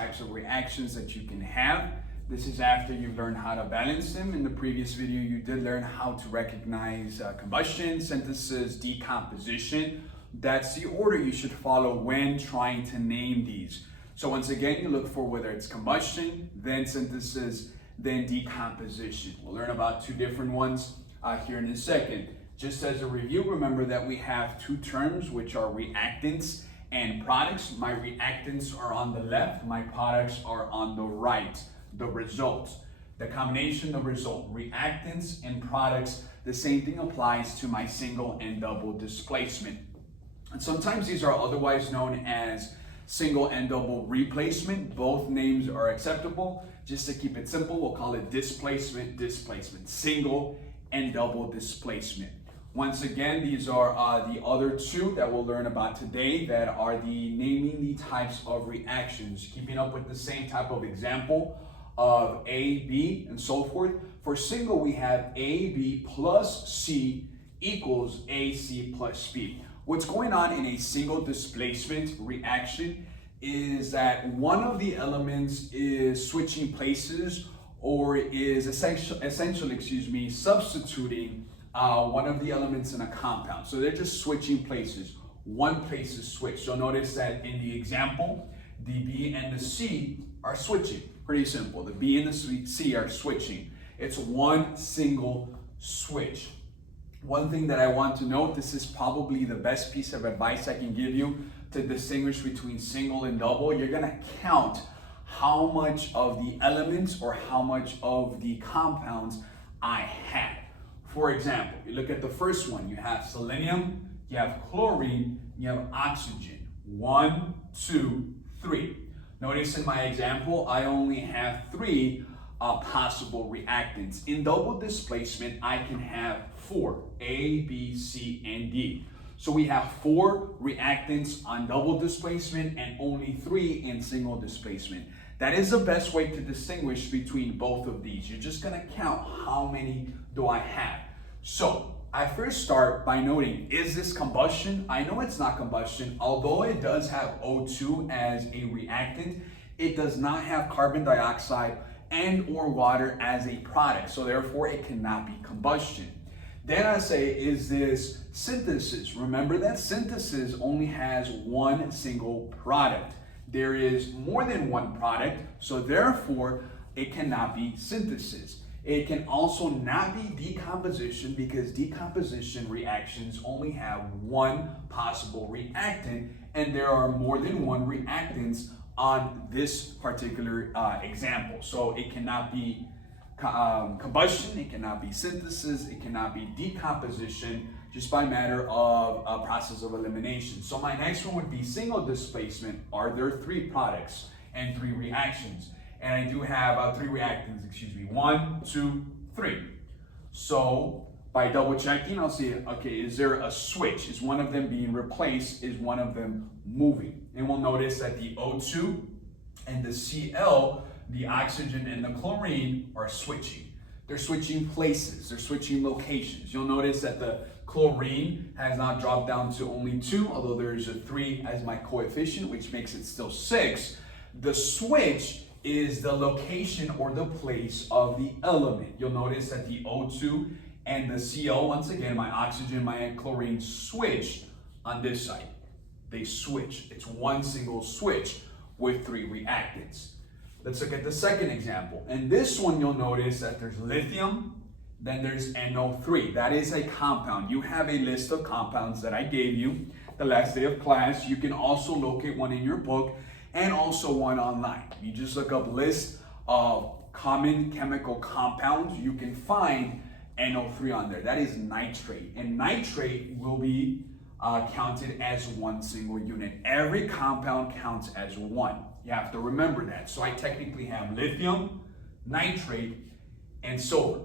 types of reactions that you can have. This is after you've learned how to balance them. In the previous video, you did learn how to recognize combustion, synthesis, decomposition. That's the order you should follow when trying to name these. So once again, you look for whether it's combustion, then synthesis, then decomposition. We'll learn about two different ones here in a second. Just as a review, remember that we have two terms, which are reactants and products. My reactants are on the left, my products are on the right. The result, the combination, the result, reactants and products, the same thing applies to my single and double displacement. And sometimes these are otherwise known as single and double replacement. Both names are acceptable. Just to keep it simple, we'll call it displacement, displacement, single and double displacement. Once again, these are the other two that we'll learn about today that are the naming the types of reactions, keeping up with the same type of example of A, B, and so forth. For single, we have AB plus C equals AC plus B. What's going on in a single displacement reaction is that one of the elements is switching places or is essentially, substituting one of the elements in a compound. So they're just switching places. One place is switched. You'll notice that in the example, the B and the C are switching. Pretty simple. The B and the C are switching. It's one single switch. One thing that I want to note, this is probably the best piece of advice I can give you to distinguish between single and double. You're going to count how much of the elements or how much of the compounds I had. For example, you look at the first one, you have selenium, you have chlorine, you have oxygen. 1, 2, 3. Notice in my example, I only have 3 possible reactants. In double displacement, I can have 4, A, B, C, and D. So we have 4 reactants on double displacement and only 3 in single displacement. That is the best way to distinguish between both of these. You're just gonna count how many do I have. So I first start by noting, is this combustion? I know it's not combustion. Although it does have O2 as a reactant, it does not have carbon dioxide and or water as a product. So therefore it cannot be combustion. Then I say, is this synthesis? Remember that synthesis only has one single product. There is more than one product, so therefore it cannot be synthesis. It can also not be decomposition because decomposition reactions only have one possible reactant and there are more than one reactants on this particular example. So it cannot be combustion, it cannot be synthesis, it cannot be decomposition just by matter of a process of elimination. So my next one would be single displacement. Are there 3 products and 3 reactions? And I do have 3 reactants, 1, 2, 3. So by double checking, I'll see, okay, is there a switch? Is one of them being replaced? Is one of them moving? And we'll notice that the O2 and the Cl, the oxygen and the chlorine are switching. They're switching places, they're switching locations. You'll notice that the chlorine has not dropped down to only 2, although there's a 3 as my coefficient, which makes it still 6. The switch is the location or the place of the element. You'll notice that the O2 and the Cl, once again, my oxygen, my chlorine switch on this side. They switch. It's one single switch with 3 reactants. Let's look at the second example. In this one, you'll notice that there's lithium, then there's NO3. That is a compound. You have a list of compounds that I gave you the last day of class. You can also locate one in your book and also one online. You just look up list of common chemical compounds. You can find NO3 on there. That is nitrate. And nitrate will be counted as one single unit. Every compound counts as one. You have to remember that. So I technically have lithium, nitrate, and silver.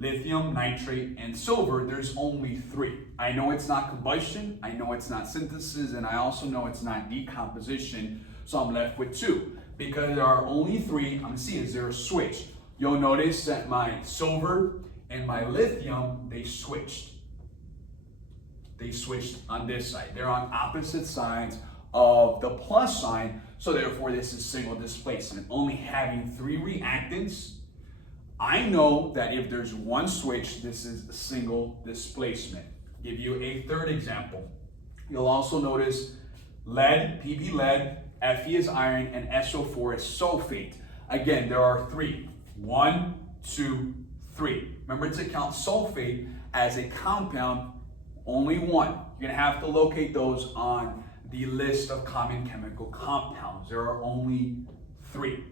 Lithium, nitrate, and silver, there's only 3. I know it's not combustion, I know it's not synthesis, and I also know it's not decomposition, so I'm left with 2. Because there are only 3, I'm gonna see, is there a switch? You'll notice that my silver and my lithium, they switched. They switched on this side. They're on opposite sides of the plus sign, So therefore, this is single displacement. Only having 3 reactants, I know that if there's one switch, this is a single displacement. Give you a third example. You'll also notice lead, Pb lead, Fe is iron, and SO4 is sulfate. Again, there are 3. 1, 2, 3. Remember to count sulfate as a compound, only 1. You're gonna have to locate those on the list of common chemical compounds. There are only 3.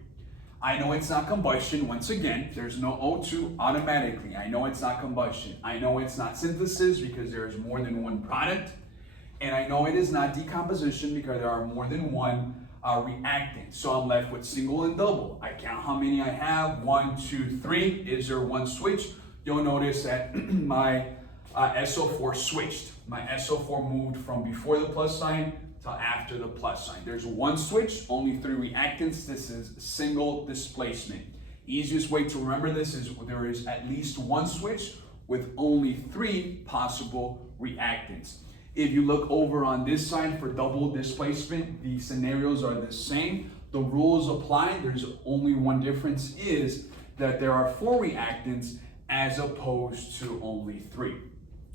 I know it's not combustion. Once again, there's no O2 automatically. I know it's not combustion. I know it's not synthesis because there's more than one product. And I know it is not decomposition because there are more than one reactant. So I'm left with single and double. I count how many I have. 1, 2, 3. Is there one switch? You'll notice that my SO4 switched. My SO4 moved from before the plus sign to after the plus sign. There's one switch, only 3 reactants. This is single displacement. Easiest way to remember this is there is at least one switch with only 3 possible reactants. If you look over on this side for double displacement, the scenarios are the same. The rules apply. There's only one difference is that there are 4 reactants as opposed to only 3.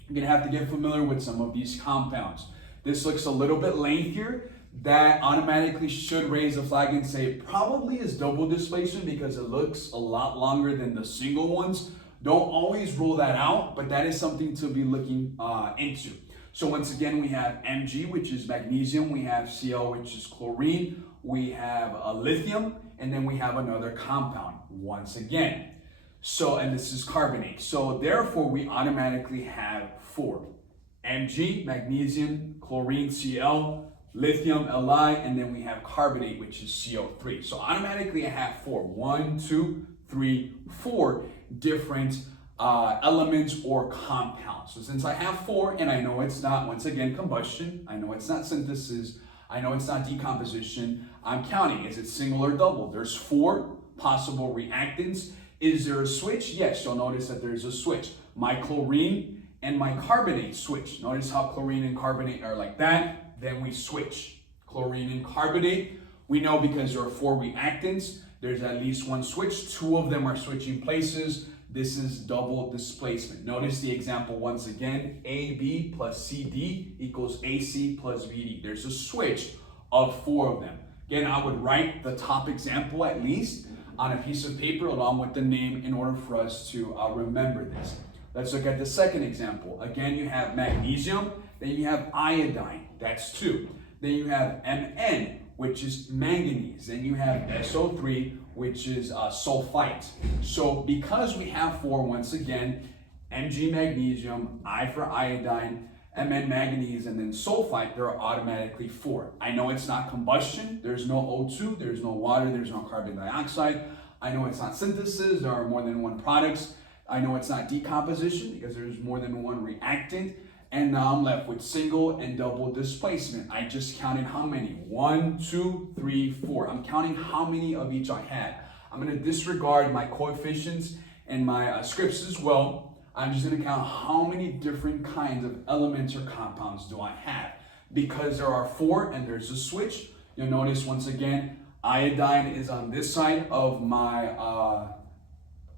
You're gonna have to get familiar with some of these compounds. This looks a little bit lengthier. That automatically should raise a flag and say it probably is double displacement because it looks a lot longer than the single ones. Don't always rule that out, but that is something to be looking into. So once again, we have Mg, which is magnesium. We have Cl, which is chlorine. We have lithium, and then we have another compound once again. So, and this is carbonate. So therefore, we automatically have 4. Mg, magnesium, chlorine, Cl, lithium, Li, and then we have carbonate, which is CO3. So automatically I have 4. 1, 2, 3, 4 different elements or compounds. So since I have 4 and I know it's not, once again, combustion, I know it's not synthesis, I know it's not decomposition, I'm counting. Is it single or double? There's 4 possible reactants. Is there a switch? Yes, you'll notice that there's a switch. My chlorine and my carbonate switch. Notice how chlorine and carbonate are like that. Then we switch. Chlorine and carbonate, we know because there are 4 reactants, there's at least one switch. 2 of them are switching places. This is double displacement. Notice the example once again. AB plus CD equals AC plus VD. There's a switch of 4 of them. Again, I would write the top example at least on a piece of paper along with the name in order for us to remember this. Let's look at the second example. Again, you have magnesium, then you have iodine, that's 2. Then you have Mn, which is manganese. Then you have SO3, which is sulfite. So because we have 4, once again, Mg magnesium, I for iodine, Mn manganese, and then sulfite, there are automatically 4. I know it's not combustion, there's no O2, there's no water, there's no carbon dioxide. I know it's not synthesis, there are more than one products. I know it's not decomposition because there's more than one reactant. And now I'm left with single and double displacement. I just counted how many? 1, 2, 3, 4. I'm counting how many of each I had. I'm gonna disregard my coefficients and my scripts as well. I'm just gonna count how many different kinds of elements or compounds do I have. Because there are 4 and there's a switch, you'll notice once again, iodine is on this side of my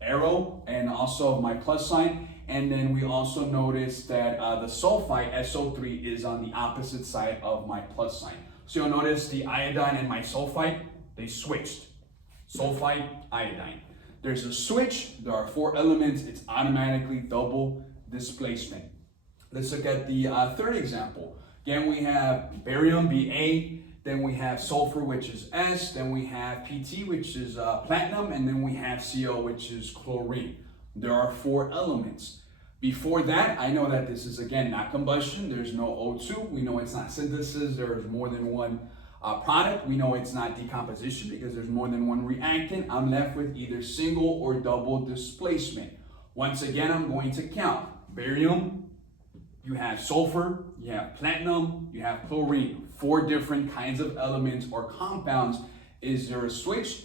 arrow and also of my plus sign. And then we also notice that the sulfite, SO3, is on the opposite side of my plus sign. So you'll notice the iodine and my sulfite, they switched. Sulfite, iodine. There's a switch, there are 4 elements, it's automatically double displacement. Let's look at the third example. Again, we have barium, Ba, then we have sulfur, which is S, then we have Pt, which is platinum, and then we have Cl, which is chlorine. There are 4 elements. Before that, I know that this is, again, not combustion. There's no O2. We know it's not synthesis. There's more than one product. We know it's not decomposition because there's more than one reactant. I'm left with either single or double displacement. Once again, I'm going to count. Barium, you have sulfur, you have platinum, you have chlorine. 4 different kinds of elements or compounds. Is there a switch?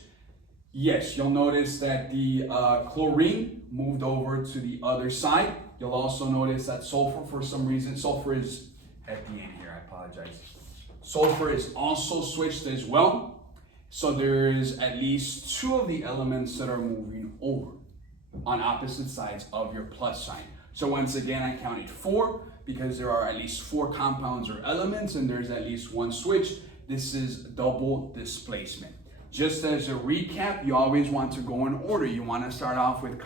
Yes, you'll notice that the chlorine moved over to the other side. You'll also notice that sulfur, for some reason, sulfur is at the end here, I apologize. Sulfur is also switched as well. So there's at least two of the elements that are moving over on opposite sides of your plus sign. So once again, I counted 4 because there are at least 4 compounds or elements and there's at least one switch. This is double displacement. Just as a recap, you always want to go in order. You want to start off with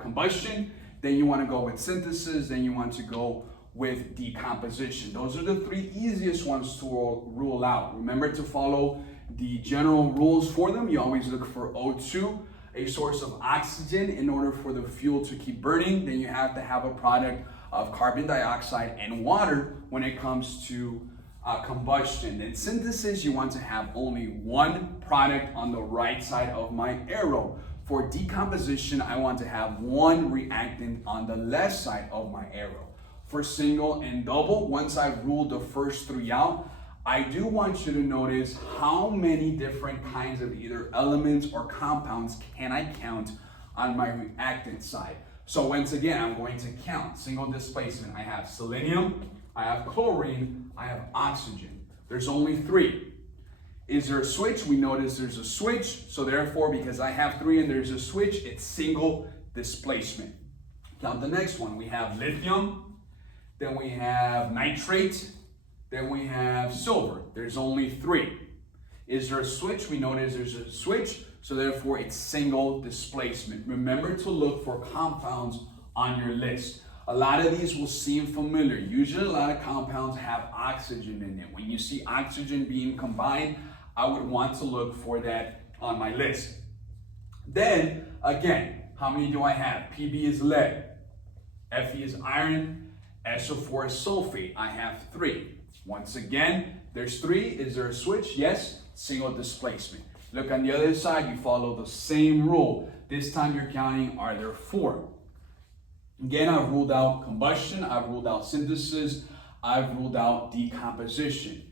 combustion, then you want to go with synthesis, then you want to go with decomposition. Those are the 3 easiest ones to rule out. Remember to follow the general rules for them. You always look for O2, a source of oxygen, in order for the fuel to keep burning. Then you have to have a product of carbon dioxide and water when it comes to combustion. In synthesis, you want to have only one product on the right side of my arrow. For decomposition, I want to have one reactant on the left side of my arrow. For single and double, once I've ruled the first 3 out, I do want you to notice how many different kinds of either elements or compounds can I count on my reactant side. So once again, I'm going to count single displacement. I have selenium, I have chlorine, I have oxygen. There's only 3. Is there a switch? We notice there's a switch. So therefore, because I have 3 and there's a switch, it's single displacement. Count the next one. We have lithium, then we have nitrate, then we have silver. There's only 3. Is there a switch? We notice there's a switch, so therefore it's single displacement. Remember to look for compounds on your list. A lot of these will seem familiar. Usually a lot of compounds have oxygen in it. When you see oxygen being combined, I would want to look for that on my list. Then, again, how many do I have? Pb is lead, Fe is iron, SO4 is sulfate. I have 3. Once again, there's 3. Is there a switch? Yes, single displacement. Look on the other side, you follow the same rule. This time you're counting, are there 4? Again, I've ruled out combustion, I've ruled out synthesis, I've ruled out decomposition.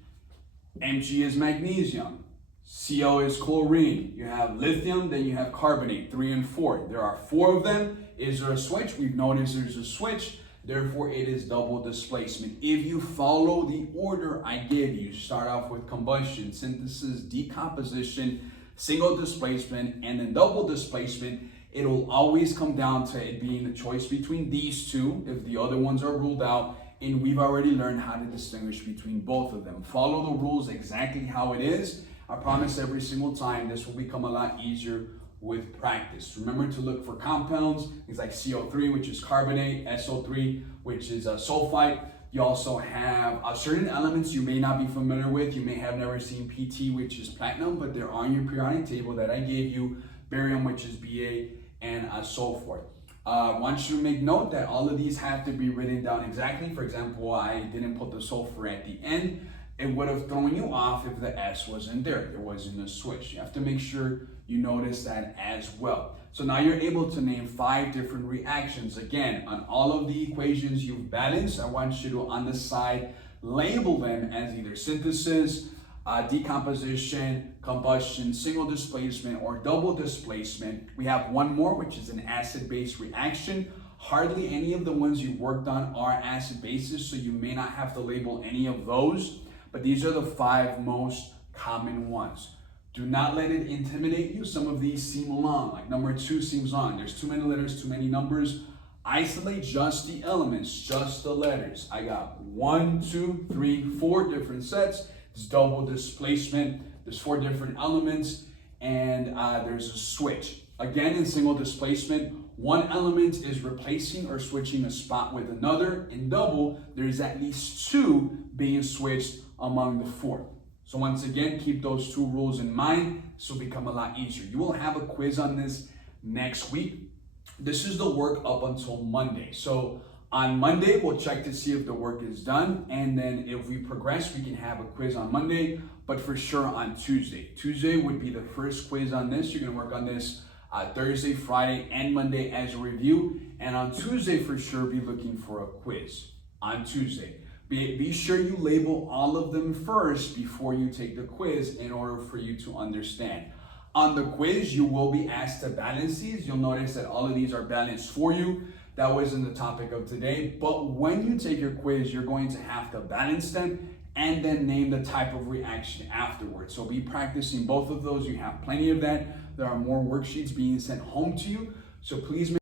Mg is magnesium, Cl is chlorine, you have lithium, then you have carbonate, 3 and 4. There are 4 of them. Is there a switch? We've noticed there's a switch. Therefore, it is double displacement. If you follow the order I gave you, start off with combustion, synthesis, decomposition, single displacement, and then double displacement, it'll always come down to it being a choice between these 2 if the other ones are ruled out, and we've already learned how to distinguish between both of them. Follow the rules exactly how it is. I promise every single time this will become a lot easier with practice. Remember to look for compounds, things like CO3, which is carbonate, SO3, which is sulfite. You also have certain elements you may not be familiar with. You may have never seen PT, which is platinum, but they're on your periodic table that I gave you, barium, which is Ba, and so forth. I want you to make note that all of these have to be written down exactly. For example, I didn't put the sulfur at the end. It would have thrown you off if the S wasn't there. There wasn't a switch. You have to make sure you notice that as well. So now you're able to name 5 different reactions. Again, on all of the equations you've balanced, I want you to, on the side, label them as either synthesis, decomposition, combustion, single displacement, or double displacement. We have one more, which is an acid-base reaction. Hardly any of the ones you worked on are acid bases, so you may not have to label any of those, but these are the 5 most common ones. Do not let it intimidate you. Some of these seem long, like number 2 seems long. There's too many letters, too many numbers. Isolate just the elements, just the letters. I got 1, 2, 3, 4 different sets. It's double displacement. There's 4 different elements, and there's a switch. Again, in single displacement, one element is replacing or switching a spot with another. In double, there's at least 2 being switched among the 4. So once again, keep those 2 rules in mind. This will become a lot easier. You will have a quiz on this next week. This is the work up until Monday. So on Monday, we'll check to see if the work is done. And then if we progress, we can have a quiz on Monday, but for sure on Tuesday. Tuesday would be the first quiz on this. You're gonna work on this Thursday, Friday, and Monday as a review. And on Tuesday, for sure, be looking for a quiz on Tuesday. Be sure you label all of them first before you take the quiz in order for you to understand. On the quiz, you will be asked to balance these. You'll notice that all of these are balanced for you. That wasn't the topic of today, but when you take your quiz, you're going to have to balance them and then name the type of reaction afterwards. So be practicing both of those. You have plenty of that. There are more worksheets being sent home to you. So please make